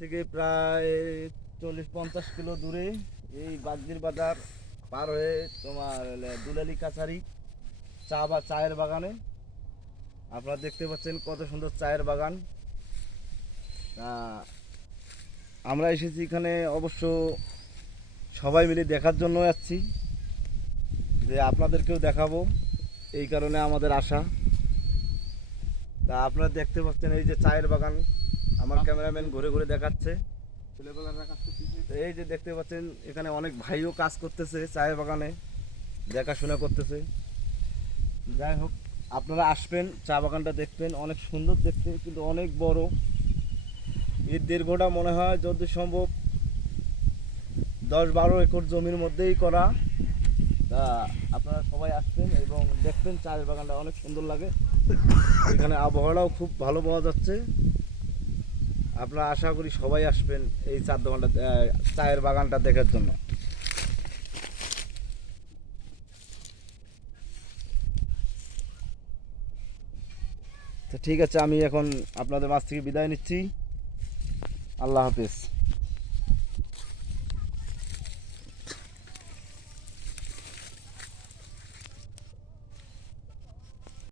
থেকে প্রায় 40-50 কিলো দূরে এই বাগদির বাজার পার হয়ে তোমার দুলালি কাছারি চায়ের বাগানে আপনারা দেখতে পাচ্ছেন কত সুন্দর চায়ের বাগান। আমরা এসেছি এখানে অবশ্য সবাই মিলে দেখার জন্য যাচ্ছি, যে আপনাদেরকেও দেখাবো, এই কারণে আমাদের আশা। তা আপনারা দেখতে পাচ্ছেন এই যে চায়ের বাগান, আমার ক্যামেরাম্যান ঘুরে ঘুরে দেখাচ্ছে। এই যে দেখতে পাচ্ছেন এখানে অনেক ভাইও কাজ করতেছে চায়ের বাগানে, দেখাশোনা করতেছে। যাই হোক, আপনারা আসবেন, চা বাগানটা দেখবেন, অনেক সুন্দর দেখতে, কিন্তু অনেক বড়। এর দীর্ঘটা মনে হয় যদি সম্ভব 10-12 একর জমির মধ্যেই করা। তা আপনারা সবাই আসবেন এবং দেখবেন চায়ের বাগানটা অনেক সুন্দর লাগে। এখানে আবহাওয়াটাও খুব ভালো পাওয়া যাচ্ছে। আপনারা আশা করি সবাই আসবেন এই চায়ের বাগানটা দেখার জন্য। তো ঠিক আছে, আমি এখন আপনাদের মাছ থেকে বিদায় নিচ্ছি। আল্লাহ হাফেজ।